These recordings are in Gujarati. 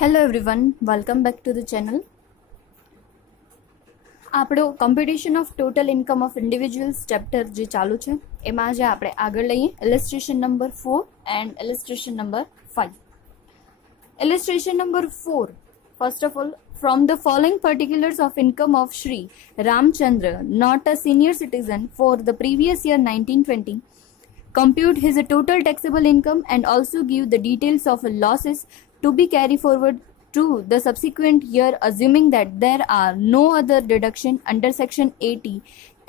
Hello everyone, welcome back to the channel. આપણો competition of total income of individuals chapter જે ચાલુ છે એમાં જે આપણે આગળ લઈએ illustration number 4 and illustration number 5. Illustration number 4, first of all, from the following particulars of income of Shri Ramchandra, not a senior citizen, for the previous year 1920, compute his total taxable income and also give the details of losses to be carried forward to the subsequent year, assuming that there are no other deduction under section 80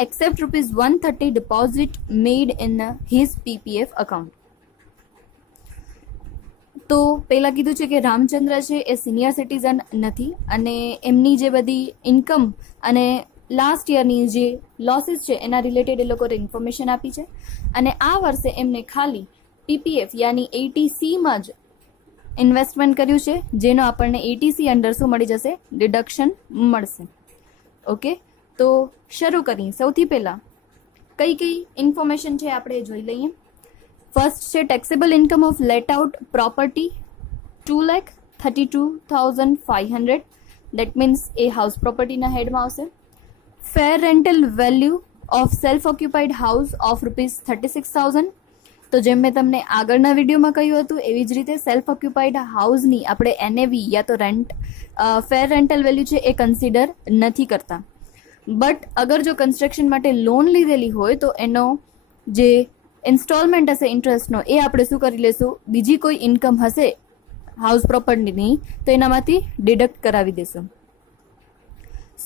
except rupees 130 deposit made in his PPF account. તો પહેલાં કીધું છે કે રામચંદ્ર છે એ સિનિયર સિટીઝન નથી અને એમની જે બધી ઇન્કમ અને લાસ્ટ યરની જે લોસીસ છે એના રિલેટેડ એ લોકોએ ઇન્ફોર્મેશન આપી છે અને આ વર્ષે એમને ખાલી પીપીએફ યાની એટીસીમાં જ ઇન્વેસ્ટમેન્ટ કર્યું છે, જેનો આપણને એટીસી અંડર શું મળી જશે? ડિડક્શન મળશે. ઓકે, તો શરૂ કરીએ. સૌથી પહેલાં કઈ કઈ ઇન્ફોર્મેશન છે આપણે જોઈ લઈએ. ફર્સ્ટ છે taxable income of let out property 2,32,500. That means એ હાઉસ પ્રોપર્ટીના હેડમાં આવશે. Fair rental value of self occupied house of ₹36,000. તો જેમ મેં તમને આગળના વિડીયોમાં કહ્યું હતું એવી જ રીતે સેલ્ફ ઓક્યુપાઈડ હાઉસની આપણે એનએવી યા તો રેન્ટ ફેર રેન્ટલ વેલ્યુ છે એ કન્સિડર નથી કરતા. બટ અગર જો કન્સ્ટ્રક્શન માટે લોન લીધેલી હોય તો એનો જે ઇન્સ્ટોલમેન્ટ હશે ઇન્ટરેસ્ટનો એ આપણે શું કરી લેશું? બીજી કોઈ ઇન્કમ હશે હાઉસ પ્રોપર્ટીની તો એનામાંથી ડિડક્ટ કરાવી દેશું.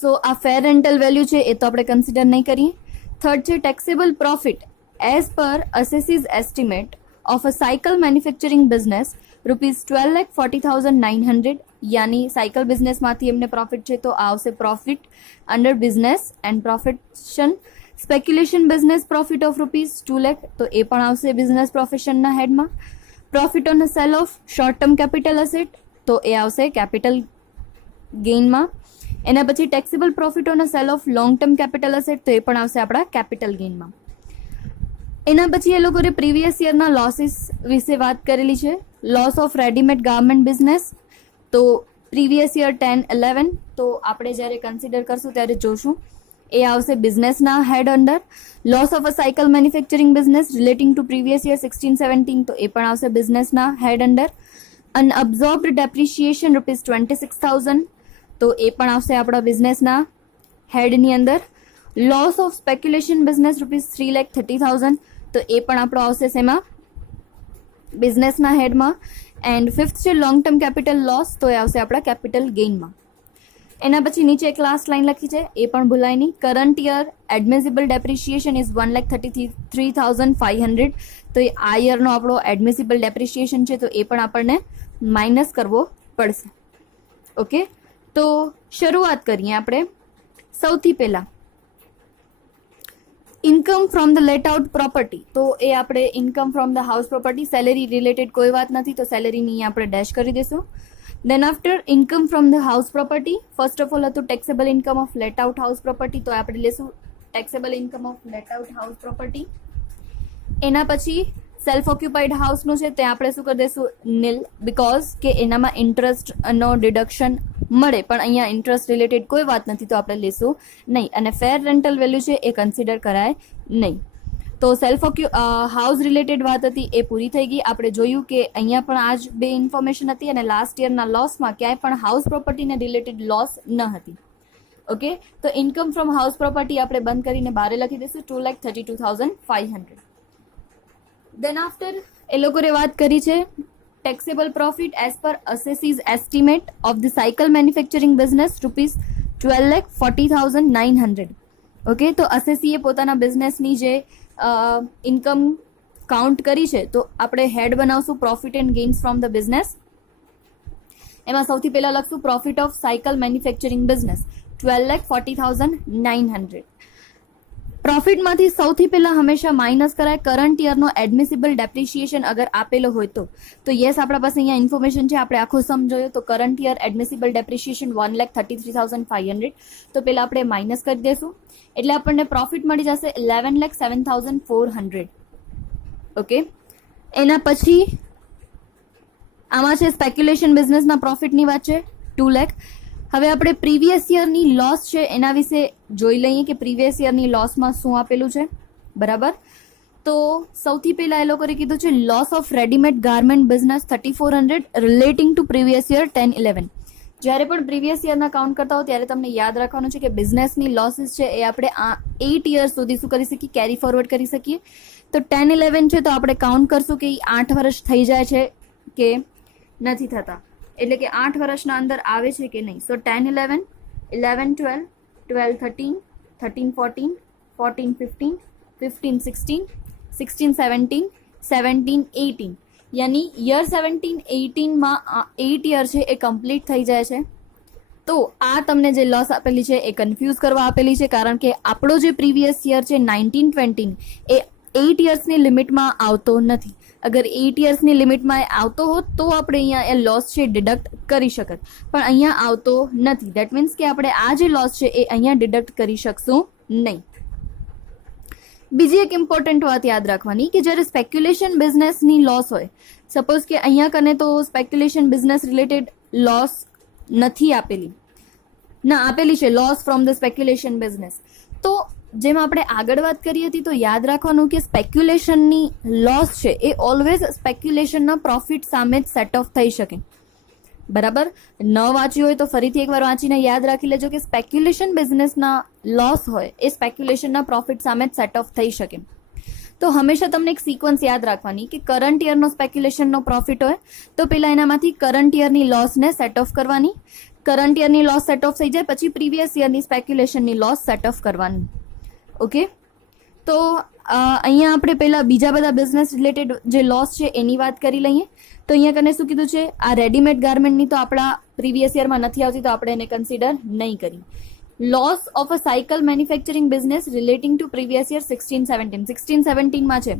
સો આ ફેર રેન્ટલ વેલ્યુ છે એ તો આપણે કન્સિડર નહીં કરીએ. થર્ડ છે taxable profit as per assessee's estimate of a cycle manufacturing business ₹12,40,900. યાની સાયકલ બિઝનેસમાંથી એમને પ્રોફિટ છે તો આ આવશે profit under business and profession. Speculation business profit of ₹2 lakh, તો એ પણ આવશે બિઝનેસ પ્રોફેશનના હેડમાં. Profit on sale of short term capital asset, તો એ આવશે કેપિટલ ગેઇનમાં. એના પછી taxable profit on sale of long term capital asset, તો એ પણ આવશે આપણા કેપિટલ ગેઇનમાં. એના પછી એ લોકોએ પ્રીવિયસ યરના લોસીસ વિશે વાત કરેલી છે. Loss of readymade garment business, તો પ્રીવિયસ યર 10-11, તો આપણે જ્યારે કન્સિડર કરશું ત્યારે જોશું એ આવશે બિઝનેસના head under. Loss of a cycle manufacturing business relating to previous year 16-17, તો એ પણ આવશે બિઝનેસના હેડ અંડર. અનઅબ્ઝોર્બ્ડ ડેપ્રિશિએશન ₹26,000, તો એ પણ આવશે આપણા બિઝનેસના હેડની અંદર. લોસ ઓફ સ્પેક્યુલેશન બિઝનેસ ₹3,30,000, તો એ પણ આપણો આવશે શેમાં? બિઝનેસના હેડમાં. એન્ડ ફિફ્થ છે લોંગ ટર્મ કેપિટલ લોસ, તો એ આવશે આપણા કેપિટલ ગેઇનમાં. એના પછી નીચે એક લાસ્ટ લાઈન લખી છે એ પણ ભૂલાય નહીં. Current year admissible depreciation is ₹1,33,500, તો એ આ યરનો આપણો એડમિસિબલ ડેપ્રિશિએશન છે તો એ પણ આપણને માઇનસ કરવો પડશે. ઓકે, તો શરૂઆત કરીએ આપણે. સૌથી પહેલાં income from the let out property, તો એ આપણે income from the house property, salary related કોઈ વાત નથી તો સેલેરીની આપણે ડેશ કરી દઈશું. Then after income from the house property, first of all હતું taxable income of let out house property, તો આપણે લેશું taxable income of let out house property. એના પછી સેલ્ફ ઓક્યુપાઈડ હાઉસનું છે તે આપણે શું કરી દઈશું? નીલ, બિકોઝ કે એનામાં ઇન્ટરેસ્ટનો ડિડક્શન મળે પણ અહીંયા ઇન્ટરેસ્ટ રિલેટેડ કોઈ વાત નથી તો આપણે લેશું નહીં. અને ફેર રેન્ટલ વેલ્યુ છે એ કન્સિડર કરાય નહીં. તો સેલ્ફ હાઉસ રિલેટેડ વાત હતી એ પૂરી થઈ ગઈ. આપણે જોયું કે અહીંયા પણ આ જ બે ઇન્ફોર્મેશન હતી અને લાસ્ટ યરના લોસમાં ક્યાંય પણ હાઉસ પ્રોપર્ટીને રિલેટેડ લોસ ન હતી. ઓકે, તો ઇન્કમ ફ્રોમ હાઉસ પ્રોપર્ટી આપણે બંધ કરીને બારે લખી દઈશું ₹2,32,500. દેન આફ્ટર એ લોકોએ વાત કરી છે taxable profit as per assessee's estimate of the cycle manufacturing business ₹12,40,900. Okay, તો અસેસીએ પોતાના બિઝનેસની જે ઇન્કમ કાઉન્ટ કરી છે તો આપણે હેડ બનાવશું profit and gains from the business. એમાં સૌથી પહેલાં લખશું profit of cycle manufacturing business ₹12,40,900. પ્રોફિટમાંથી સૌથી પહેલાં હંમેશા માઇનસ કરાય કરંટ યરનો એડમિસિબલ ડેપ્રિશિએશન અગર આપેલો હોય તો યસ આપણા પાસે અહીંયા ઇન્ફોર્મેશન છે. આપણે આખો સમ જોયો તો કરંટ યર એડમિસિબલ ડેપ્રિશિએશન 1,33,500, તો પહેલાં આપણે માઇનસ કરી દઈશું એટલે આપણને પ્રોફિટ મળી જશે 11,07,400. ઓકે, એના પછી આમાં છે સ્પેક્યુલેશન બિઝનેસના પ્રોફિટની વાત છે 2 લાખ. હવે આપણે પ્રીવિયસ યરની લોસ છે એના વિશે જોઈ લઈએ કે પ્રીવિયસ યરની લોસમાં શું આપેલું છે. બરાબર, તો સૌથી પહેલા એ લોકોએ કીધું છે loss of readymade garment business 3400 relating to previous year 10-11. જ્યારે પણ પ્રીવિયસ યરના કાઉન્ટ કરતા હો ત્યારે તમને યાદ રાખવાનું છે કે બિઝનેસની લોસીસ છે એ આપણે 8 યર્સ સુધી શું કરી શકીએ, કેરી ફોરવર્ડ કરી શકીએ. તો 10-11 છે તો આપણે કાઉન્ટ કરશું કે 8 વર્ષ થઈ જાય છે કે નથી થતા, એટલે કે 8 વર્ષના અંદર આવે છે કે નહીં. સો 10-11, 11-12, 12-13, 13-14, 14-15, 15-16, 16-17, 17-18, યાની યર 17-18માં 8 યર છે એ કમ્પ્લીટ થઈ જાય છે. તો આ તમને જે લોસ આપેલી છે એ કન્ફ્યુઝ કરવા આપેલી છે, કારણ કે આપણો જે પ્રીવિયસ યર છે 19-20 એ 8 યર્સની લિમિટમાં આવતો નથી. અગર 8 યર્સની લિમિટમાં આવતો હોત તો આપણે અહીંયા એ લોસ છે ડિડક્ટ કરી શકત, પણ અહીંયા આવતો નથી. દેટ મીન્સ કે આપણે આ જે લોસ છે એ અહીંયા ડિડક્ટ કરી શકશું નહીં. બીજી એક ઇમ્પોર્ટન્ટ વાત યાદ રાખવાની કે જ્યારે સ્પેક્યુલેશન બિઝનેસની લોસ હોય, સપોઝ કે અહીંયા કને તો સ્પેક્યુલેશન બિઝનેસ રિલેટેડ લોસ નથી આપેલી, ના આપેલી છે loss from the speculation business. તો જેમ આપણે આગળ વાત કરી હતી તો યાદ રાખવાનું કે સ્પેક્યુલેશનની લોસ છે એ ઓલવેઝ સ્પેક્યુલેશનના પ્રોફિટ સામે જ સેટ ઓફ થઈ શકે. બરાબર, ન વાંચ્યું હોય તો ફરીથી એકવાર વાંચીને યાદ રાખી લેજો કે સ્પેક્યુલેશન બિઝનેસના લોસ હોય એ સ્પેક્યુલેશનના પ્રોફિટ સામે જ સેટ ઓફ થઈ શકે. તો હંમેશા તમને એક સિક્વન્સ યાદ રાખવાની કે કરંટ યરનો સ્પેક્યુલેશનનો પ્રોફિટ હોય તો પહેલા એનામાંથી કરંટ યરની લોસને સેટ ઓફ કરવાની. કરંટ યરની લોસ સેટ ઓફ થઈ જાય પછી પ્રીવિયસ યરની સ્પેક્યુલેશનની લોસ સેટ ઓફ કરવાની. ઓકે, તો અહીંયા આપણે પહેલા બીજા બધા બિઝનેસ રિલેટેડ જે લોસ છે એની વાત કરી લઈએ. તો અહીંયા કને શું કીધું છે, આ રેડીમેડ ગાર્મેન્ટની તો આપણા પ્રીવિયસ યરમાં નથી આવતી તો આપણે એને કન્સિડર નહીં કરી. Loss of a cycle manufacturing business relating to previous year 16-17. 16-17માં છે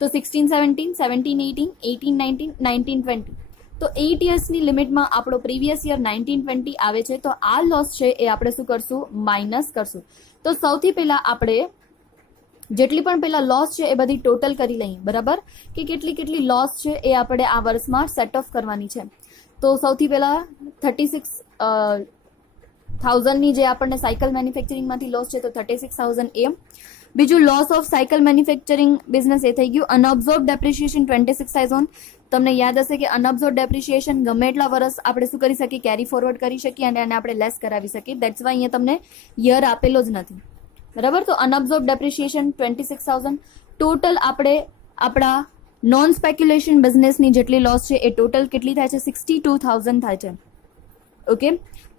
તો 16-17, 17-18, 18-19, 19-20. તો 8 યર્સની લિમિટમાં આપણો પ્રીવિયસ યર 19-20 આવે છે. તો આ લોસ છે એ આપણે શું કરશું, માઇનસ કરશું. તો સૌથી પહેલા આપણે જેટલી પણ પેલા લોસ છે એ બધી ટોટલ કરી લઈએ. બરાબર, કે કેટલી કેટલી લોસ છે એ આપણે આ વર્ષમાં સેટ ઓફ કરવાની છે. તો સૌથી પહેલા 36,000ની જે આપણને સાયકલ મેન્યુફેક્ચરિંગમાંથી લોસ છે તો 36,000 એ. બીજું loss of cycle manufacturing business એ થઈ ગયું. Unabsorbed depreciation 26,000. તમને યાદ હશે કે અનઅબ્ઝોર્બ ડેપ્રિશિએશન ગમે એટલા વર્ષ આપણે શું કરી શકીએ, કેરી ફોરવર્ડ કરી શકીએ અને એને આપણે લેસ કરાવી શકીએ. દેટ્સ વાય અહીંયા તમને યર આપેલો જ નથી. બરાબર, તો અનઅબ્ઝોર્બ ડેપ્રિશિએશન 26,000. ટોટલ આપણે આપણા નોન સ્પેક્યુલેશન બિઝનેસની જેટલી લોસ છે એ ટોટલ કેટલી થાય છે, 62,000 થાય છે. ઓકે,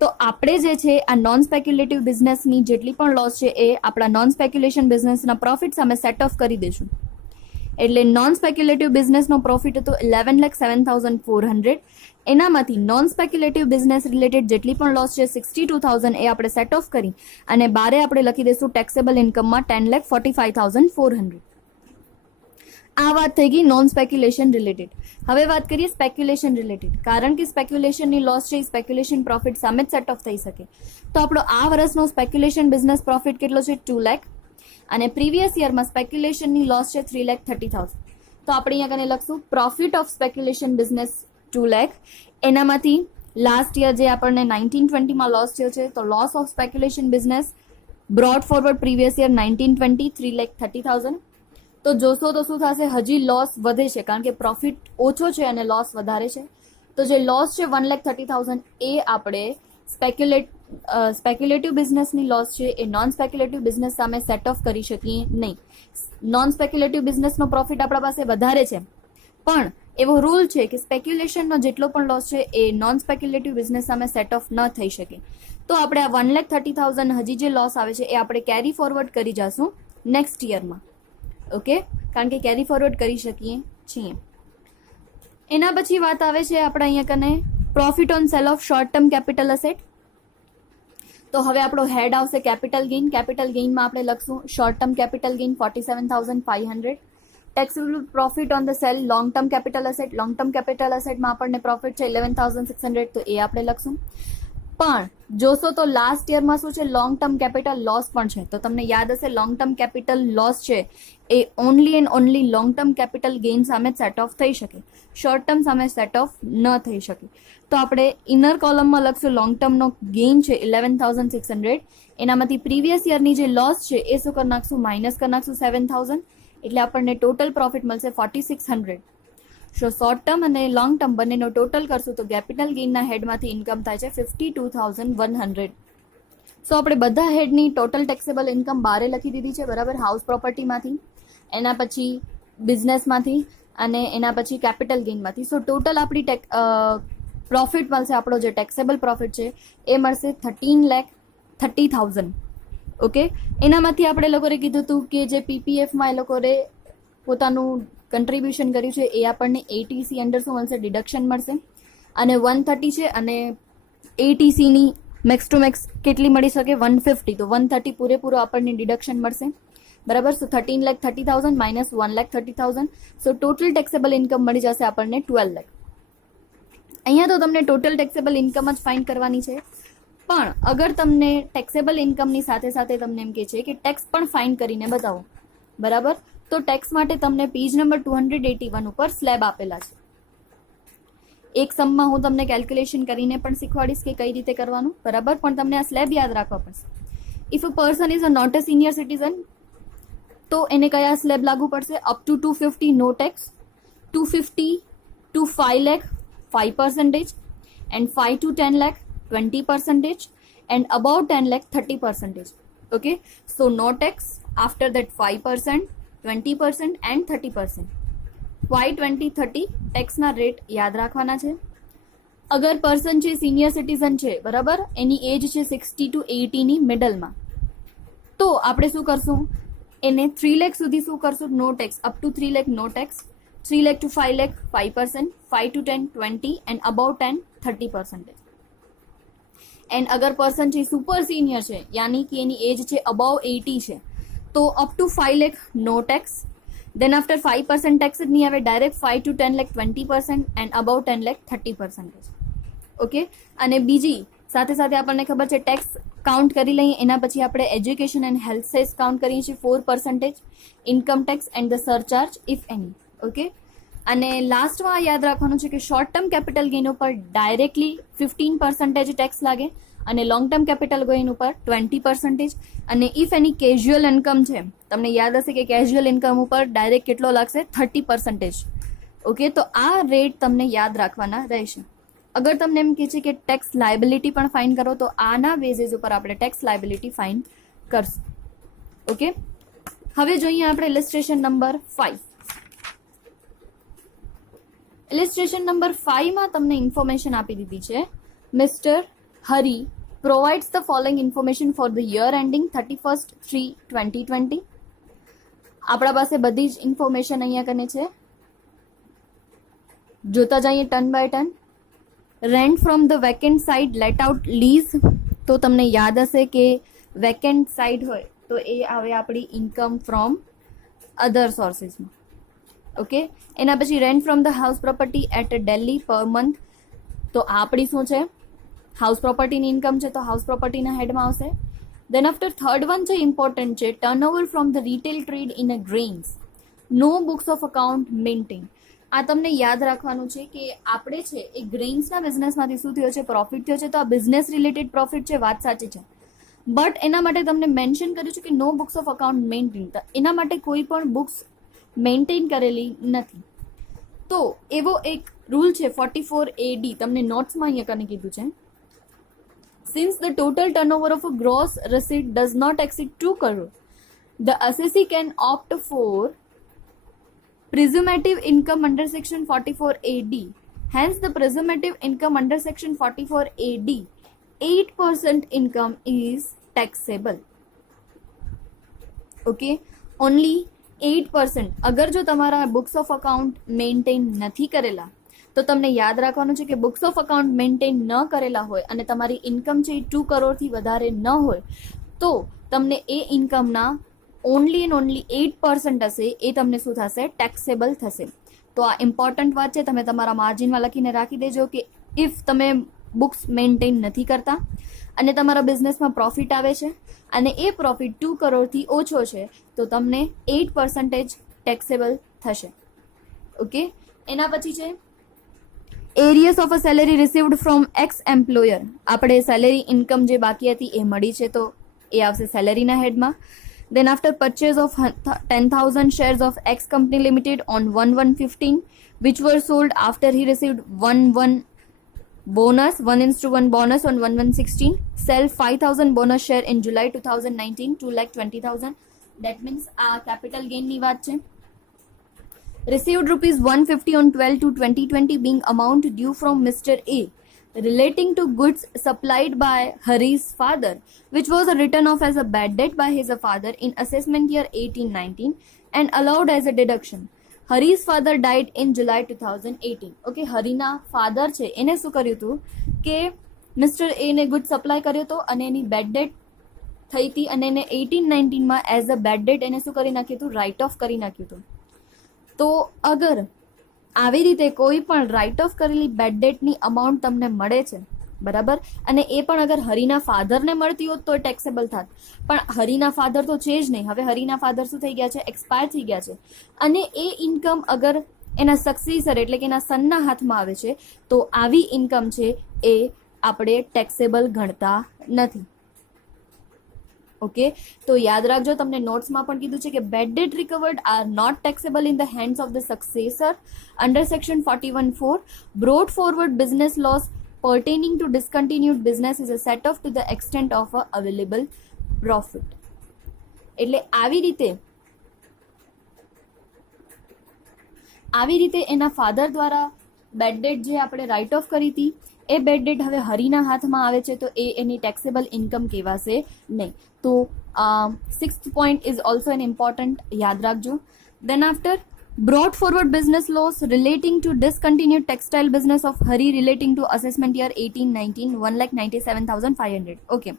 તો આપણે જે છે આ નોન સ્પેક્યુલેટિવ બિઝનેસની જેટલી પણ લોસ છે એ આપણા નોન સ્પેક્યુલેશન બિઝનેસના પ્રોફિટ સામે સેટ ઓફ કરી દઈશું. એટલે નોન સ્પેક્યુલેટિવ બિઝનેસનો પ્રોફિટ હતો 11,07,400. એનામાંથી નોન સ્પેક્યુલેટિવ બિઝનેસ રિલેટેડ જેટલી પણ લોસ છે 62,000 એ આપણે સેટ ઓફ કરી અને બારે આપણે લખી દઈશું ટેક્સેબલ ઇન્કમમાં 10,45,400. આ વાત થઈ ગઈ નોન સ્પેક્યુલેશન રિલેટેડ. હવે વાત કરીએ સ્પેક્યુલેશન રિલેટેડ. કારણ કે સ્પેક્યુલેશનની લોસ છે એ સ્પેક્યુલેશન પ્રોફિટ સામે જ સેટ ઓફ થઈ શકે. તો આપણો આ વર્ષનો સ્પેક્યુલેશન બિઝનેસ પ્રોફિટ કેટલો છે, 2 લાખ. અને પ્રીવિયસ યરમાં સ્પેક્યુલેશનની લોસ છે 3,30,000. તો આપણે અહીંયા કને લખશું profit of speculation business 2 lakh. એનામાંથી લાસ્ટ યર જે આપણને 19-20માં લોસ થયો છે તો loss of speculation business broad forward previous year 19-20 3,30,000. તો જોશો તો શું થશે, હજી લોસ વધે છે કારણ કે પ્રોફિટ ઓછો છે અને લોસ વધારે છે. તો જે લોસ છે 1,30,000 એ આપણે સ્પેક્યુલેટિવ બિઝનેસની લોસ છે એ નોન સ્પેક્યુલેટિવ બિઝનેસ સામે સેટ ઓફ કરી શકીએ નહીં. નોન સ્પેક્યુલેટિવ બિઝનેસનો પ્રોફિટ આપણા પાસે વધારે છે, પણ એવો રૂલ છે કે સ્પેક્યુલેશનનો જેટલો પણ લોસ છે એ નોન સ્પેક્યુલેટિવ બિઝનેસ સામે સેટ ઓફ ન થઈ શકે. તો આપણે આ 1,30,000 હજી જે લોસ આવે છે એ આપણે કેરી ફોરવર્ડ કરી જશું નેક્સ્ટ યરમાં. ઓકે, કારણ કે કેરી ફોરવર્ડ કરી શકીએ છીએ. એના પછી વાત આવે છે આપણે અહીંયા કને profit on sale of short term capital asset. તો હવે આપણો હેડ આવશે કેપિટલ ગેઇન. કેપિટલ ગેઇનમાં આપણે લખશું short term capital gain 47,500. Taxable profit on the sale long term capital asset. Long term capital એસેટમાં આપણને પ્રોફિટ છે 11,600 તો એ આપણે લખશું. પણ જોશો તો લાસ્ટ યરમાં શું છે, લોંગ ટર્મ કેપિટલ લોસ પણ છે. તો તમને યાદ હશે લોંગ ટર્મ કેપિટલ લોસ છે એ only and only long term capital gain સામે સેટ ઓફ થઈ શકે, શોર્ટ ટર્મ સામે સેટ ઓફ ન થઈ શકે. તો આપણે ઇનર કોલમમાં લખશું લોંગ ટર્મનો ગેઇન છે 11,600, એનામાંથી પ્રીવિયસ યરની જે લોસ છે એ શું કરી નાખશું, માઇનસ કરી નાખશું 7,000, એટલે આપણને ટોટલ પ્રોફિટ મળશે 4,600. સો શોર્ટ ટર્મ અને લોંગ ટર્મ બંનેનો ટોટલ કરશું તો કેપિટલ ગેઇનના હેડમાંથી ઇન્કમ થાય છે 52,100. સો આપણે બધા હેડની ટોટલ ટેક્સેબલ ઇન્કમ બારે લખી દીધી છે, બરાબર. હાઉસ પ્રોપર્ટીમાંથી, એના પછી બિઝનેસમાંથી અને એના પછી કેપિટલ ગેઇનમાંથી. સો ટોટલ આપણી પ્રોફિટ મળશે, આપણો જે ટેક્સેબલ પ્રોફિટ છે એ મળશે 13,30,000. ઓકે, એનામાંથી આપણે લોકોએ કીધું હતું કે જે પીપીએફમાં એ લોકોએ પોતાનું કન્ટ્રીબ્યુશન કર્યું છે એ આપણને એટીસી અંડર શું મળશે, ડિડક્શન મળશે. અને 130 છે અને એટીસીની મેક્સ ટુ મેક્સ કેટલી મળી શકે, 150. તો 130 પૂરેપૂરો આપણને ડિડક્શન મળશે, બરાબર. સો 13,30,000 માઇનસ 1,30,000. સો ટોટલ ટેક્સેબલ ઇન્કમ મળી જશે આપણને 12 લાખ. અહીંયા તો તમને ટોટલ ટેક્સેબલ ઇન્કમ જ ફાઇન્ડ કરવાની છે, પણ અગર તમને ટેક્સેબલ ઇન્કમની સાથે સાથે તમને એમ કે છે કે ટેક્સ પણ ફાઇન્ડ કરીને બતાવો, બરાબર. તો ટેક્સ માટે તમને પેજ નંબર 281 ઉપર સ્લેબ આપેલા છે. એક સમમાં હું તમને કેલ્ક્યુલેશન કરીને પણ શીખવાડીશ કે કઈ રીતે કરવાનું, બરાબર. પણ તમને આ સ્લેબ યાદ રાખવા પડશે. If a person is a not a senior citizen તો એને કયા સ્લેબ લાગુ પડશે, અપ ટુ 250 નો tax, 250 to 5 lakh 5%, and 5 to 10 lakh 20%, and above 10 lakh 30%. Okay, so no tax, after that 5%, 20% and 30%. 5, 20, 30 ટેક્સના rate યાદ રાખવાના છે. અગર પર્સન છે સિનિયર સિટીઝન છે, બરાબર, એની એજ છે 60 to 80 ની મિડલમાં, તો આપણે શું કરશું, એને 3 લાખ સુધી શું કરશું, no tax, up to 3 lakh no tax, 3 lakh to 5 lakh 5%, 5 to 10 20, and above 10 30%. And અગર પર્સન છે સુપર સિનિયર છે, યાની કે એની એજ છે અબાવ 80 છે, તો અપ ટુ 5 lakh નો ટેક્સ, દેન આફ્ટર 5% ટેક્સ જ નહીં આવે, direct 5 to 10 lakh 20%, and above 10 lakh 30%. Okay, અને બીજી સાથે સાથે આપણને ખબર છે ટેક્સ કાઉન્ટ કરી લઈએ, એના પછી આપણે education and health cess count કરીએ છીએ 4%, income tax and the surcharge if any. Okay, અને લાસ્ટમાં યાદ રાખવાનું છે કે શોર્ટ ટર્મ કેપિટલ ગેઇન ઉપર ડાયરેક્ટલી 15% ટેક્સ લાગે, અને લોંગ ટર્મ કેપિટલ ગેઇન ઉપર 20%, અને ઇફ એની કેઝ્યુઅલ ઇન્કમ છે, તમને યાદ હશે કે કેઝ્યુઅલ ઇન્કમ ઉપર ડાયરેક્ટ કેટલો લાગશે, 30%. ઓકે, તો આ રેટ તમને યાદ રાખવાના રહેશે. અગર તમને એમ કહે છે કે ટેક્સ લાયબિલિટી પણ ફાઇન કરો, તો આના બેઝિસ ઉપર આપણે ટેક્સ લાયબિલિટી ફાઇન કરશું. ઓકે, હવે જોઈએ આપણે ઇલિસ્ટ્રેશન નંબર 5. ઇલિસ્ટ્રેશન નંબર 5 માં તમને ઇન્ફોર્મેશન આપી દીધી છે, mister Hari provides the following information for the year ending 31st/3/2020. આપણા પાસે બધી જ ઇન્ફોર્મેશન અહીંયા કને છે, જોતા જઈએ turn by turn. Rent from the vacant site let out lease, તો તમને યાદ હશે કે વેકેન્ટ સાઇટ હોય તો એ આવે આપણી ઇન્કમ ફ્રોમ અધર સોર્સિસમાં. ઓકે, એના પછી rent from the house property at Delhi per month, તો આપણી શું છે, હાઉસ પ્રોપર્ટીની ઇન્કમ છે, તો હાઉસ પ્રોપર્ટીના હેડમાં આવશે. દેન આફ્ટર થર્ડ વન છે ઇમ્પોર્ટન્ટ છે, turnover from the retail trade in a grains, no books of account maintain. આ તમને યાદ રાખવાનું છે કે આપણે છે એ ગ્રેન્સના બિઝનેસમાંથી શું થયો છે, પ્રોફિટ થયો છે, તો આ બિઝનેસ રિલેટેડ પ્રોફિટ છે, વાત સાચી છે, બટ એના માટે તમને મેન્શન કર્યું છે કે નો બુક્સ ઓફ અકાઉન્ટ મેન્ટેન, એના માટે કોઈ પણ બુક્સ મેન્ટેન કરેલી નથી. તો એવો એક રૂલ છે 44AD, તમને નોટ્સમાં અહીંયા કને કીધું છે, since the total turnover of a gross receipt does not exceed 2 crore, the assessee can opt for presumptive income under section 44AD. Hence, the presumptive income under section 44AD, 8% income is taxable. Okay, only 8%. અગર જો તમારા બુક્સ ઓફ અકાઉન્ટ મેન્ટેન નથી કરેલા, તો તમને યાદ રાખવાનું છે કે બુક્સ ઓફ અકાઉન્ટ મેન્ટેન ન કરેલા હોય અને તમારી ઇન્કમ છે 2 કરોડથી વધારે ન હોય, તો તમને એ ઇન્કમના ઓનલી એન્ડ ઓનલી 8% હશે, એ તમને શું થશે, ટેક્સેબલ થશે. તો આ ઇમ્પોર્ટન્ટ વાત છે, તમે તમારા માર્જિનમાં લખીને રાખી દેજો કે ઇફ તમે બુક્સ મેન્ટેન નથી કરતા અને તમારા બિઝનેસમાં પ્રોફિટ આવે છે અને એ પ્રોફિટ 2 કરોડથી ઓછો છે તો તમને 8% ટેક્સેબલ થશે. ઓકે, એના પછી છે arrears of a salary received from x employer. આપણે સેલેરી ઇન્કમ જે બાકી હતી એ મળી છે તો એ આવશે સેલેરીના હેડમાં. Then after purchase of 10,000 shares of X company limited on 1/1/15 which were sold after he received 1/1 bonus 1:1 bonus on 1/1/16, sell 5,000 bonus share in July 2019 2,20,000. That means capital gain ની વાત છે. Received rupees 150 on 12/2/2020 being amount due from Mr. A relating to goods supplied by Hari's father, which was written off as a bad debt by his father in assessment year 18-19 and allowed as a deduction. Hari's father died in July 2018. Okay, હરીના father છે એને શું કર્યું હતું કે મિસ્ટર એ ને ગુડ સપ્લાય કર્યો હતો અને એની બેડ ડેટ થઈ હતી અને એને 18-19 માં એઝ અ બેડ ડેટ એને શું કરી નાખ્યું હતું, રાઇટ ઓફ કરી નાખ્યું હતું. તો અગર આવી રીતે કોઈ પણ રાઇટ ઓફ કરેલી બેડ ડેટની અમાઉન્ટ તમને મળે છે, બરાબર, અને એ પણ અગર હરીના ફાધરને મળતી હોત તો ટેક્સેબલ થાત, પણ હરીના ફાધર તો છે જ નહીં. હવે હરીના ફાધર શું થઈ ગયા છે, એક્સપાયર થઈ ગયા છે અને એ ઇન્કમ અગર એના સક્સેસર એટલે કે એના સનના હાથમાં આવે છે તો આવી ઇન્કમ છે એ આપણે ટેક્સેબલ ગણતા નથી. ઓકે, તો યાદ રાખજો, તમને નોટ્સમાં પણ કીધું છે કે bad debt recovered are not taxable in the hands of the successor under section 41(4). Brought forward business loss pertaining to discontinued business is a set off to the extent of a available profit. એટલે આવી રીતે એના ફાધર દ્વારા બેડ ડેટ જે આપણે રાઇટ ઓફ કરી હતી એ બેડ ડેટ હવે હરીના હાથમાં આવે છે તો એ એની ટેક્સેબલ ઇન્કમ કહેવાશે નહીં. તો 6th point is also an important, યાદ રાખજો. Then after brought forward business loss relating to discontinued textile business of Hari relating to assessment year 18-19 1,97,500. Okay,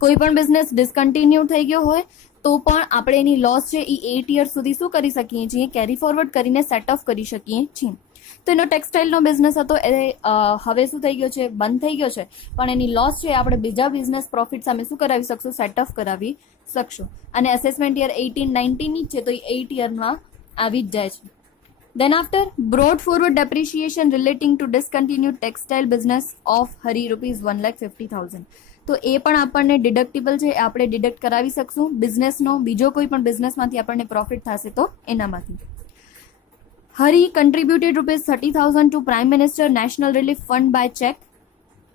કોઈ પણ બિઝનેસ ડિસકન્ટિન્યુ થઈ ગયો હોય તો પણ આપણે એની લોસ છે એ 8 યર સુધી શું કરી શકીએ છીએ, કેરી ફોરવર્ડ કરીને સેટ ઓફ કરી શકીએ છીએ. તો એનો ટેક્સટાઇલનો બિઝનેસ હતો એ હવે શું થઈ ગયો છે, બંધ થઈ ગયો છે, પણ એની લોસ છે આપણે બીજા બિઝનેસ પ્રોફિટ સામે શું કરાવી શકશું, સેટ ઓફ કરાવી શકશું. અને એસેસમેન્ટ યર 18-19 ની જ છે તો એ 8 યરમાં આવી જ જાય છે. Then after brought forward depreciation relating to discontinued textile business of Hari rupees 1,50,000. તો એ પણ આપણને ડિડક્ટેબલ છે, આપણે ડિડક્ટ કરાવી શકશું બિઝનેસનો, બીજો કોઈ પણ બિઝનેસમાંથી આપણને પ્રોફિટ થશે તો એનામાંથી. Hari contributed rupees 30,000 to Prime Minister National Relief Fund by check.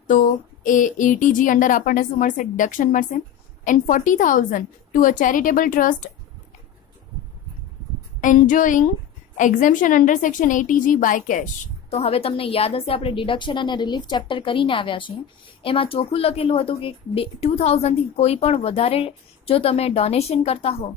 તો એ ATG અંડર આપણને શું મળશે, ડિડક્શન મળશે. And 40,000 to a charitable trust enjoying exemption under section ATG by cash. તો હવે તમને યાદ હશે આપણે ડિડક્શન અને રિલીફ ચેપ્ટર કરીને આવ્યા છીએ, એમાં ચોખ્ખું લખેલું હતું કે 2,000 થી કોઈ પણ વધારે જો તમે ડોનેશન કરતા હો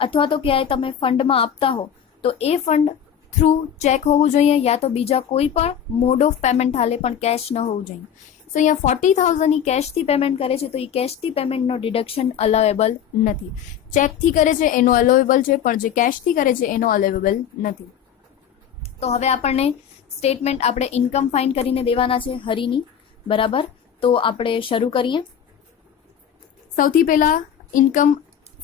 અથવા તો ક્યાંય તમે ફંડમાં આપતા હો તો એ ફંડ થ્રુ ચેક હોવું જોઈએ યા તો બીજા કોઈ પણ મોડ ઓફ પેમેન્ટ હાલે પણ કેશ ન હોવું જોઈએ. સો અહીંયા 40,000 ની કેશથી પેમેન્ટ કરે છે તો એ કેશથી પેમેન્ટનો ડિડક્શન અલાવેબલ નથી. ચેકથી કરે છે એનો અલાવેબલ છે પણ જે કેશથી કરે છે એનો અલાવેબલ નથી. તો હવે આપણને સ્ટેટમેન્ટ આપણે ઇન્કમ ફાઇન્ડ કરીને દેવાના છે હરીની, બરાબર. તો આપણે શરૂ કરીએ. સૌથી પહેલા ઇન્કમ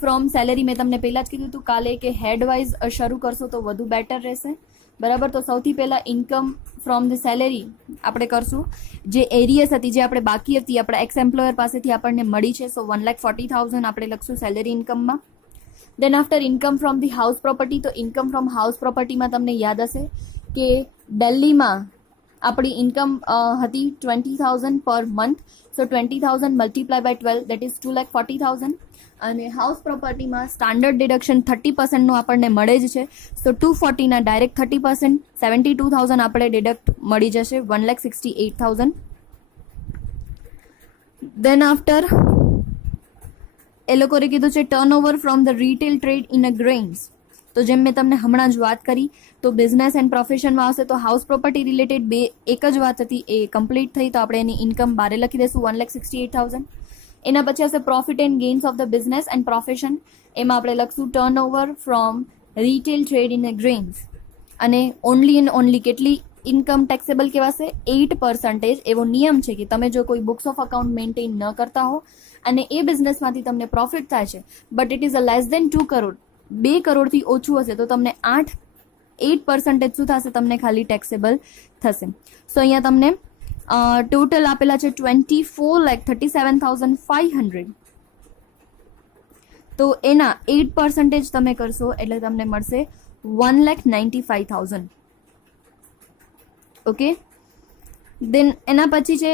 ફ્રોમ સેલેરી મેં તમને પહેલાં જ કીધું હતું કાલે કે હેડવાઇઝ શરૂ કરશો તો વધુ બેટર રહેશે, બરાબર. તો સૌથી પહેલાં ઇન્કમ ફ્રોમ ધ સેલેરી આપણે કરશું. જે એરિયસ હતી જે આપણે બાકી હતી આપણા એક્સ એમ્પ્લોયર પાસેથી આપણને મળી છે, સો 1,40,000 આપણે લખશું સેલેરી ઇન્કમમાં. Then after income from the house property, તો ઇન્કમ ફ્રોમ હાઉસ પ્રોપર્ટીમાં તમને યાદ હશે કે દિલ્હીમાં આપણી ઇન્કમ હતી 20,000 per month. So 20,000 multiply by 12 that is 2,40,000. અને હાઉસ પ્રોપર્ટીમાં સ્ટાન્ડર્ડ ડિડક્શન 30%નું આપણને મળે જ છે. સો 240ના ડાયરેક્ટ 30% 72,000 આપણે ડિડક્ટ મળી જશે, 1,68,000. દેન આફ્ટર એ લોકોએ કીધું છે turnover from the retail trade in a grains. તો જેમ મેં તમને હમણાં જ વાત કરી તો બિઝનેસ એન્ડ પ્રોફેશનમાં આવશે તો હાઉસ પ્રોપર્ટી રિલેટેડ બે એક જ વાત હતી એ કમ્પ્લીટ થઈ, તો આપણે એની ઇન્કમ બારે લખી દઈશું 1,68,000. એના પછી આવશે profit and gains of the business and profession, એમાં આપણે લખશું turnover from retail trade in a grains. અને ઓનલી એન્ડ ઓનલી કેટલી ઇન્કમ ટેક્સેબલ કહેવાશે. 8% એવો નિયમ છે કે તમે જો કોઈ બુક્સ ઓફ અકાઉન્ટ મેન્ટેન ન કરતા હો અને એ બિઝનેસમાંથી તમને પ્રોફિટ થાય છે but it is a less than 2 crore, 2 કરોડથી ઓછું હશે તો તમને 8% શું થશે, તમને ખાલી ટેક્સેબલ થશે. સો અહીંયા તમને ટોટલ આપેલા છે 24,37,500. તો એના 8% તમે કરશો એટલે તમને મળશે 1,95,000. ઓકે, દેન એના પછી છે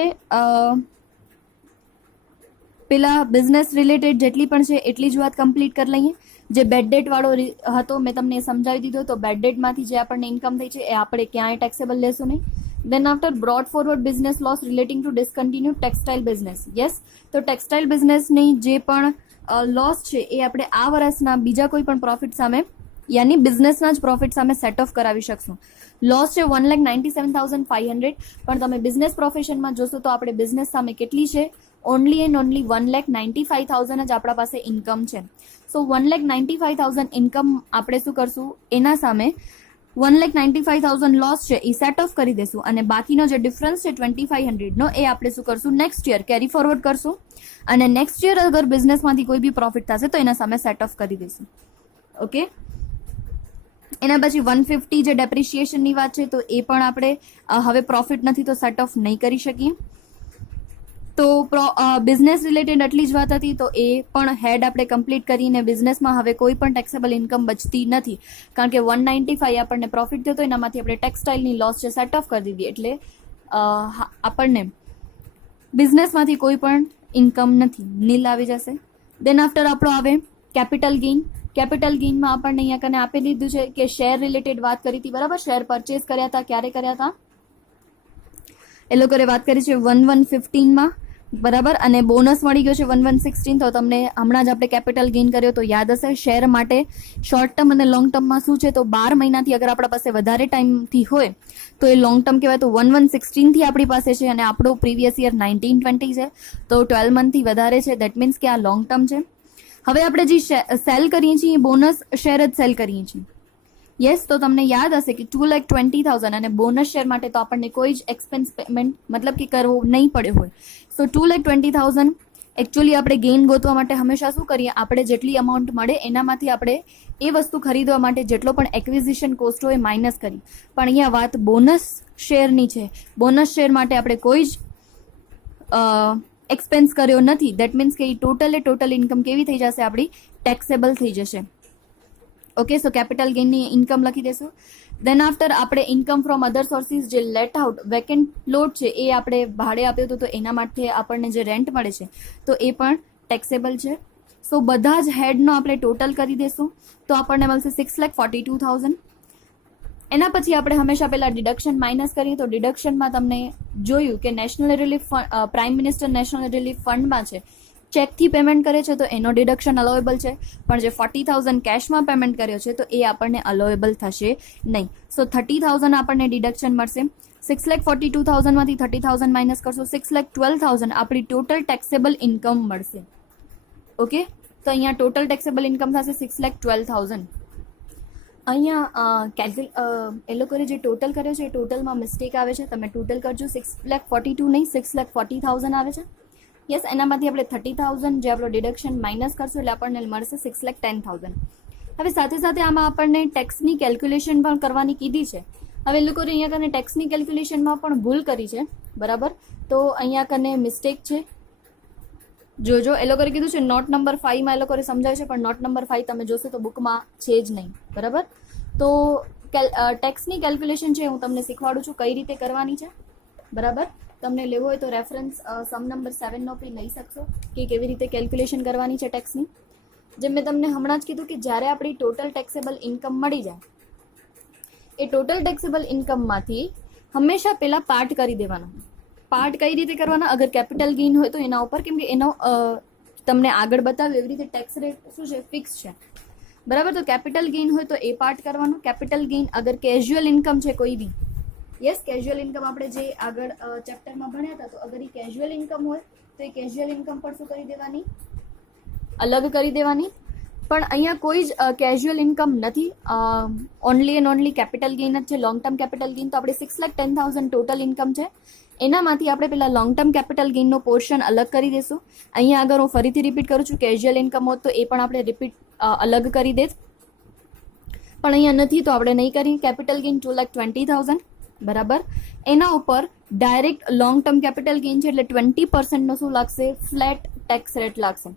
પેલા બિઝનેસ રિલેટેડ જેટલી પણ છે એટલી જ વાત કમ્પ્લીટ કરી લઈએ. જે બેડ ડેટ વાળો હતો મેં તમને સમજાવી દીધો. તો બેડ ડેટમાંથી જે આપણને ઇન્કમ થઈ છે એ આપણે ક્યાંય ટેક્સેબલ લેશું નહીં. Then after brought forward business loss relating to discontinue textile business. Yes, તો ટેક્સટાઇલ બિઝનેસની જે પણ લોસ છે એ આપણે આ વર્ષના બીજા કોઈ પણ પ્રોફિટ સામે યાની બિઝનેસના જ પ્રોફિટ સામે સેટ ઓફ કરાવી શકશું. લોસ છે 1,97,500 પણ તમે બિઝનેસ પ્રોફેશનમાં જોશો તો આપણે બિઝનેસ સામે કેટલી છે, ઓનલી એન્ડ ઓનલી 1,95,000 જ આપણા પાસે ઇન્કમ છે. સો 1,95,000 ઇન્કમ આપણે શું કરશું, એના સામે 1,95,000 લોસ છે એ સેટ ઓફ કરી દેશું અને બાકીનો જે ડિફરન્સ છે 2,500 નો એ આપણે શું કરશું, નેક્સ્ટ યર કેરી ફોરવર્ડ કરશું અને નેક્સ્ટ યર અગર બિઝનેસમાંથી કોઈ બી પ્રોફિટ થશે તો એના સામે સેટ ઓફ કરી દઈશું. ઓકે, એના પછી 150 જે ડેપ્રિશિએશનની વાત છે તો એ પણ આપણે હવે પ્રોફિટ નથી તો સેટ ઓફ નહીં કરી શકીએ. તો બિઝનેસ રિલેટેડ આટલી જ વાત હતી. તો એ પણ હેડ આપણે કમ્પ્લીટ કરીને બિઝનેસમાં હવે કોઈ પણ ટેક્સેબલ ઇન્કમ બચતી નથી કારણ કે 195 આપણને પ્રોફિટ થયો તો એનામાંથી આપણે ટેક્સટાઇલની લોસ છે સેટ ઓફ કરી દીધી એટલે આપણને બિઝનેસમાંથી કોઈ પણ ઇન્કમ નથી, નીલ આવી જશે. દેન આફ્ટર આપણો આવે કેપિટલ ગેઇન. કેપિટલ ગેઇનમાં આપણને અહીંયા કને આપી દીધું છે કે શેર રિલેટેડ વાત કરી હતી, બરાબર. શેર પરચેસ કર્યા હતા, ક્યારે કર્યા હતા એ લોકોએ વાત કરી છે 1115 બરાબર, અને બોનસ મળી ગયો છે 1116. તો તમને હમણાં જ આપણે કેપિટલ ગેઇન કર્યો તો યાદ હશે. શેર માટે શોર્ટ ટર્મ અને લોંગ ટર્મમાં શું છે તો 12 મહિનાથી અગર આપણા પાસે વધારે ટાઈમથી હોય તો એ લોંગ ટર્મ કહેવાય. તો 1116 થી આપણી પાસે છે અને આપણો પ્રીવિયસ યર 1920 છે તો 12 મંથથી વધારે છે. દેટ મીન્સ કે આ લોંગ ટર્મ છે. હવે આપણે જે સેલ કરીએ છીએ બોનસ શેર જ સેલ કરીએ છીએ. યસ, તો તમને યાદ હશે કે 2,20,000 અને બોનસ શેર માટે તો આપણને કોઈ જ એક્સપેન્સ પેમેન્ટ મતલબ કે કરવો નહીં પડ્યો હોય. સો 2,20,000 એકચ્યુઅલી આપણે ગેઇન ગોતવા માટે હંમેશા શું કરીએ, આપણે જેટલી અમાઉન્ટ મળે એનામાંથી આપણે એ વસ્તુ ખરીદવા માટે જેટલો પણ એક્વિઝિશન કોસ્ટ હોય માઇનસ કરી. પણ અહીંયા વાત બોનસ શેરની છે. બોનસ શેર માટે આપણે કોઈ જ એક્સપેન્સ કર્યો નથી. દેટ મીન્સ કે ટોટલ ઇન્કમ કેવી થઈ જશે, આપણી ટેક્સેબલ થઈ જશે. ઓકે, સો કેપિટલ ગેઇનની ઇન્કમ લખી દેશું. દેન આફ્ટર આપણે ઇન્કમ ફ્રોમ અધર સોર્સિસ જે લેટ આઉટ વેકેન્ટ પ્લોટ છે એ આપણે ભાડે આપ્યો હતો તો એના માટે આપણને જે રેન્ટ મળે છે તો એ પણ ટેક્સેબલ છે. સો બધા જ હેડનો આપણે ટોટલ કરી દેશું તો આપણને મળશે 6,42,000. એના પછી આપણે હંમેશા પહેલા ડિડક્શન માઇનસ કરીએ તો ડિડક્શનમાં તમને જોયું કે national relief prime minister national relief ફંડમાં છે ચેકથી પેમેન્ટ કરે છે તો એનો ડિડક્શન અલોએબલ છે પણ જે 40,000 કેશમાં પેમેન્ટ કર્યો છે તો એ આપણને અલોએબલ થશે નહીં. સો 30,000 આપણને ડિડક્શન મળશે. 6,42,000 માંથી 30,000 માઇનસ કરશો 6,12,000 આપણી ટોટલ ટેક્સેબલ ઇન્કમ મળશે. ઓકે, તો અહીંયા ટોટલ ટેક્સેબલ ઇન્કમ થશે 6,12,000. અહીંયા એ લોકોએ જે ટોટલ કર્યો છે એ ટોટલમાં મિસ્ટેક આવે છે. તમે ટોટલ કરજો 6,42,000 નહીં 6,40,000 આવે છે. યસ, એનામાંથી આપણે 30,000 જે આપણો ડિડક્શન માઇનસ કરશું એટલે આપણને મળશે 6,10,000. હવે સાથે સાથે આમાં આપણને ટેક્સની કેલ્ક્યુલેશન પણ કરવાની કીધી છે. હવે એ લોકોએ અહીંયા કને ટેક્સની કેલ્ક્યુલેશનમાં પણ ભૂલ કરી છે, બરાબર. તો અહીંયા કને મિસ્ટેક છે, જોજો. એ લોકોએ કીધું છે નોટ નંબર 5 માં એ લોકોએ સમજાય છે પણ નોટ નંબર 5 તમે જોશો તો બુકમાં છે જ નહીં, બરાબર. તો ટેક્સની કેલ્ક્યુલેશન છે હું તમને શીખવાડું છું કઈ રીતે કરવાની છે, બરાબર. તમને લેવો હોય તો રેફરન્સ સમ નંબર 7 નો બી લઈ શકશો કે કેવી રીતે કેલ્ક્યુલેશન કરવાની છે ટેક્સની. જેમ મેં તમને હમણાં જ કીધું કે જ્યારે આપણી ટોટલ ટેક્સેબલ ઇન્કમ મળી જાય એ ટોટલ ટેક્સેબલ ઇન્કમમાંથી હંમેશા પહેલાં પાર્ટ કરી દેવાનો. પાર્ટ કઈ રીતે કરવાના, અગર કેપિટલ ગેઇન હોય તો એના ઉપર, કેમ કે એનો તમને આગળ બતાવ્યું એવી રીતે ટેક્સ રેટ શું છે, ફિક્સ છે, બરાબર. તો કેપિટલ ગેઇન હોય તો એ પાર્ટ કરવાનું. કેપિટલ ગેઇન અગર કેઝ્યુઅલ ઇન્કમ છે કોઈ બી, યસ કેઝ્યુઅલ ઇન્કમ આપણે જે આગળ ચેપ્ટરમાં ભણ્યા હતા તો અગર એ કેઝ્યુઅલ ઇન્કમ હોય તો એ કેઝ્યુઅલ ઇન્કમ પણ શું કરી દેવાની, અલગ કરી દેવાની. પણ અહીંયા કોઈ જ કેઝ્યુઅલ ઇન્કમ નથી, only and only capital gain જ છે, લોંગ ટર્મ કેપિટલ ગેઇન. તો આપણે 6,10,000 ટોટલ ઇન્કમ છે, એનામાંથી આપણે પેલા લોંગ ટર્મ કેપિટલ ગેઇનનો પોર્શન અલગ કરી દઈશું. અહીંયા આગળ હું ફરીથી રિપીટ કરું છું, કેઝ્યુઅલ ઇન્કમ હોત તો એ પણ આપણે રિપીટ અલગ કરી દેત, પણ અહીંયા નથી તો આપણે નહીં કરીએ. કેપિટલ ગેઇન 2,20,000 બરાબર. એના ઉપર direct long term capital gain છે એટલે 20% નો શું લાગશે, ફ્લેટ ટેક્સ રેટ લાગશે.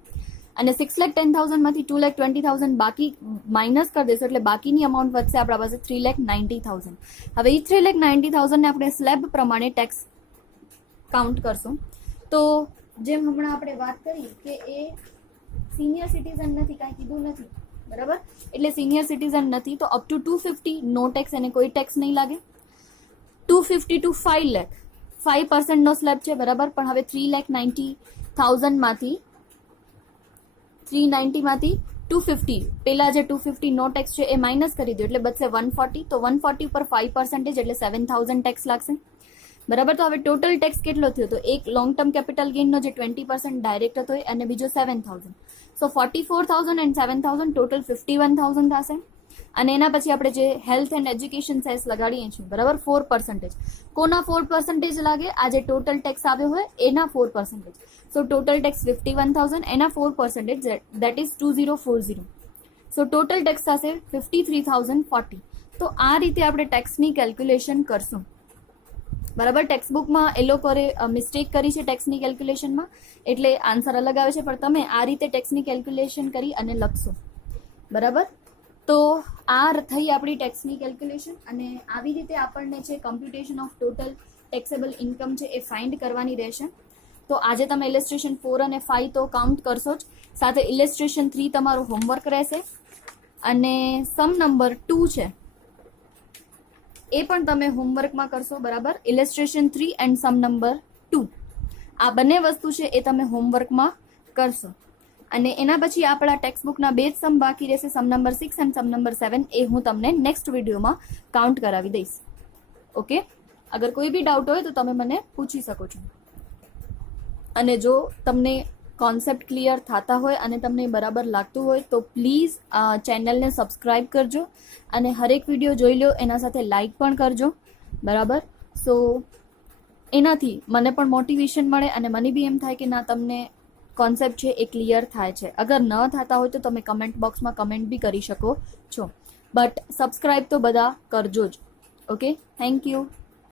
અને 6,10,000 માંથી 2,20,000 બાકી માઇનસ કરી દેશો એટલે બાકીની અમાઉન્ટ વધશે આપણા પાસે 3,90,000. હવે એ 3,90,000 ને આપણે સ્લેબ પ્રમાણે ટેક્સ કાઉન્ટ કરશું. તો જેમ હમણાં આપણે વાત કરી કે એ સિનિયર સિટીઝન નથી, કાંઈ કીધું નથી બરાબર, એટલે સિનિયર સિટીઝન નથી તો અપ ટુ 250 નો ટેક્સ, એને કોઈ ટેક્સ નહીં લાગે. 250 to 5 lakh 5% નો સ્લેબ છે બરાબર. પણ હવે 3,90,000 માંથી 390 માંથી 250 પેલા જે 250 નો ટેક્સ છે એ માઇનસ કરી દો એટલે બચશે 140. તો 140 ઉપર 5% એટલે 7,000 ટેક્સ લાગશે બરાબર. તો હવે ટોટલ ટેક્સ કેટલો થયો, તો એક લોંગ ટર્મ કેપિટલ ગેઇનનો જે 20% ડાયરેક્ટ હતો અને બીજો 7,000. સો 44,000 એન્ડ 7,000 ટોટલ 51,000 થશે. અને એના પછી આપણે જે હેલ્થ એન્ડ એજ્યુકેશન સેસ લગાડીએ છીએ બરાબર 4%. કોના 4% લાગે, આ જે ટોટલ ટેક્સ આવ્યો હોય એના 4%. સો ટોટલ ટેક્સ 51,000, એના 4% that is 2,040. So total tax થશે 53,040. તો આ રીતે આપણે ટેક્સની કેલ્ક્યુલેશન કરશું બરાબર. ટેક્સ બુકમાં એ લોકોએ મિસ્ટેક કરી છે ટેક્સની કેલ્ક્યુલેશનમાં એટલે આન્સર અલગ આવે છે, પણ તમે આ રીતે ટેક્સની કેલ્ક્યુલેશન કરી અને લખશો બરાબર. તો આ થઈ આપણી ટેક્સની કેલ્ક્યુલેશન. અને આવી રીતે આપણને છે computation of total taxable income છે એ ફાઇન્ડ કરવાની રહેશે. તો આજે તમે ઇલેસ્ટ્રેશન 4 અને 5 તો કાઉન્ટ કરશો જ, સાથે ઇલેસ્ટ્રેશન 3 તમારું હોમવર્ક રહેશે અને સમ નંબર 2 છે એ પણ તમે હોમવર્કમાં કરશો બરાબર. ઇલેસ્ટ્રેશન 3 એન્ડ સમ નંબર 2 આ બંને વસ્તુ છે એ તમે હોમવર્કમાં કરશો. અને એના પછી આપણા ટેક્સ્ટ બુકના 2 જ સમ બાકી રહેશે, sum number 6 and sum number 7. એ હું તમને નેક્સ્ટ વિડીયોમાં કાઉન્ટ કરાવી દઈશ. ઓકે, અગર કોઈ બી ડાઉટ હોય તો તમે મને પૂછી શકો છો. અને જો તમને કોન્સેપ્ટ ક્લિયર થતા હોય અને તમને બરાબર લાગતું હોય તો પ્લીઝ ચેનલને સબસ્ક્રાઈબ કરજો અને હરેક વિડીયો જોઈ લો, એના સાથે લાઈક પણ કરજો બરાબર. સો એનાથી મને પણ મોટિવેશન મળે અને મને બી એમ થાય કે ના તમને કોન્સેપ્ટ છે એ ક્લિયર થાય છે. અગર ન થતા હોય તો તમે કમેન્ટ બોક્સમાં કમેન્ટ બી કરી શકો છો, બટ સબસ્ક્રાઈબ તો બધા કરજો જ. Okay, thank you.